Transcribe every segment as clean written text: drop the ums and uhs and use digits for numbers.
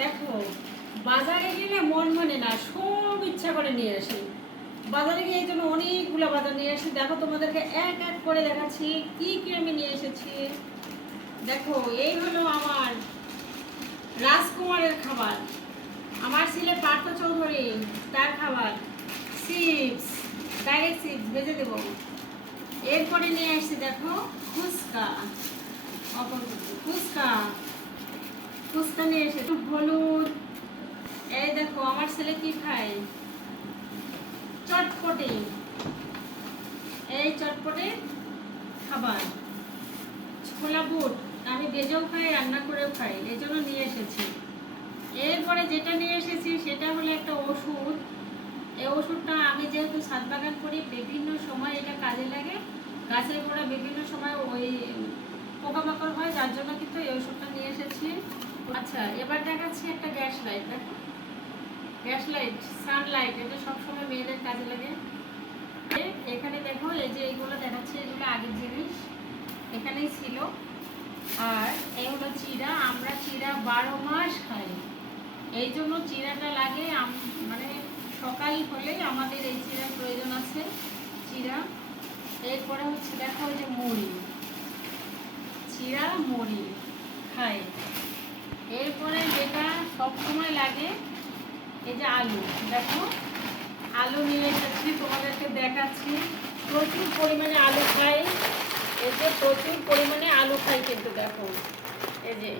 দেখো, বাজারে গেলে মন মানে না, সব ইচ্ছা করে নিয়ে আসি। বাজারে গিয়ে এই জন্য অনেকগুলো বাজার নিয়ে আসি। দেখো, তোমাদেরকে এক এক করে দেখাচ্ছি কি কি আমি নিয়ে এসেছি। দেখো, এই হলো আমার রাজকুমারের খাবার, আমার ছেলে পার্থ চৌধুরী, তার খাবার চিপস, ডাইরেক্ট চিপস ভেজে দেবো। এরপরে নিয়ে আসছি দেখো ফুচকা, ফুচকা ফুচকা নিয়ে এসেছি হলুদ। এই দেখো আমার ছেলে কি খায়, চটপটি, এই চটপটি খাবার, ছোলা বুট, আমি ভেজেও খাই রান্না করেও খাই, এই জন্য নিয়ে এসেছি। এরপরে যেটা নিয়ে এসেছি সেটা হলো একটা ওষুধ। এই ওষুধটা আমি যেহেতু ছাদ বাগান করি, বিভিন্ন সময় এটা কাজে লাগে। গাছের গোড়া বিভিন্ন সময় ওই পোকামাকড় হয়, যার জন্য কিন্তু এই ওষুধটা নিয়ে এসেছি। আচ্ছা, এবার দেখাচ্ছি একটা গ্যাস লাইট। দেখো, গ্যাস লাইট, সানলাইট, এটা সবসময় মেয়েদের কাজে লাগে। এখানে দেখো, এই যে এইগুলো দেখাচ্ছে, এগুলো আগের জিনিস এখানেই ছিল। আর এই হলো চিড়া, আমরা চিড়া 12 মাস খাই, এই জন্য চিড়াটা লাগে। মানে সকাল হলেই আমাদের এই চিড়ার প্রয়োজন আছে, চিড়া। এরপরে হচ্ছে দেখো, ওই যে মুড়ি, চিড়া মুড়ি খাই। এরপরে যেটা সবসময় লাগে, এই যে আলু। দেখো, আলু নিয়ে এসেছি, তোমাদেরকে দেখাচ্ছি। প্রচুর পরিমাণে আলু খাই, এই যে প্রচুর পরিমাণে আলু খাই কিন্তু। দেখো, এই যে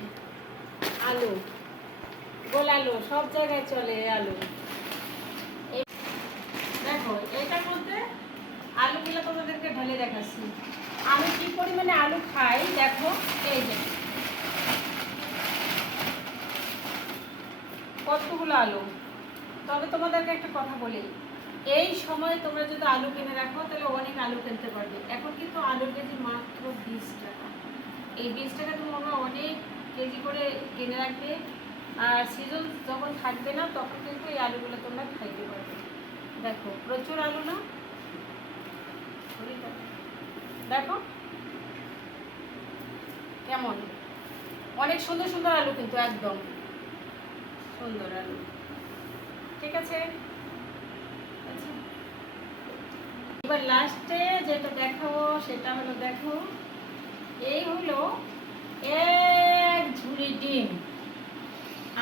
আলু, গোল আলু সব জায়গায় চলে এই আলু। দেখো, এটার মধ্যে আলুগুলো তোমাদেরকে ঢেলে দেখাচ্ছি আমি কি পরিমাণে আলু খাই। দেখো, এই যে কতগুলো আলু। তবে তোমাদেরকে একটা কথা বলি, এই সময় তোমরা যদি আলু কিনে রাখো তাহলে অনেক আলু কিনতে পারবে। এখন কিন্তু আলুর কেজি মাত্র 20 টাকা। এই 20 টাকা তোমরা অনেক কেজি করে কিনে রাখবে, আর সিজন যখন থাকবে না তখন কিন্তু এই আলুগুলো তোমরা খাইতে পারবে। দেখো, প্রচুর আলু না, দেখো কেমন, অনেক সুন্দর সুন্দর আলু কিন্তু, একদম সুন্দর আলু। ঠিক আছে, আচ্ছা, এবার লাস্টে যেটা দেখাবো সেটা হলো, দেখো, এই হলো এক ঝুড়ি ডিম।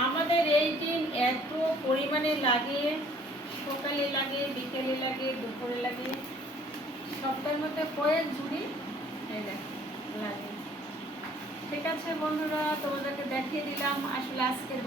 আমাদের এই ডিম এত পরিমাণে লাগে, সকালে লাগে, বিকেলে লাগে, দুপুরে লাগে, সপ্তাহের মধ্যে কয়েক ঝুড়ি এই দেখো লাগে। ঠিক আছে বন্ধুরা, তোমাদেরকে দেখিয়ে দিলাম আসলে আজকের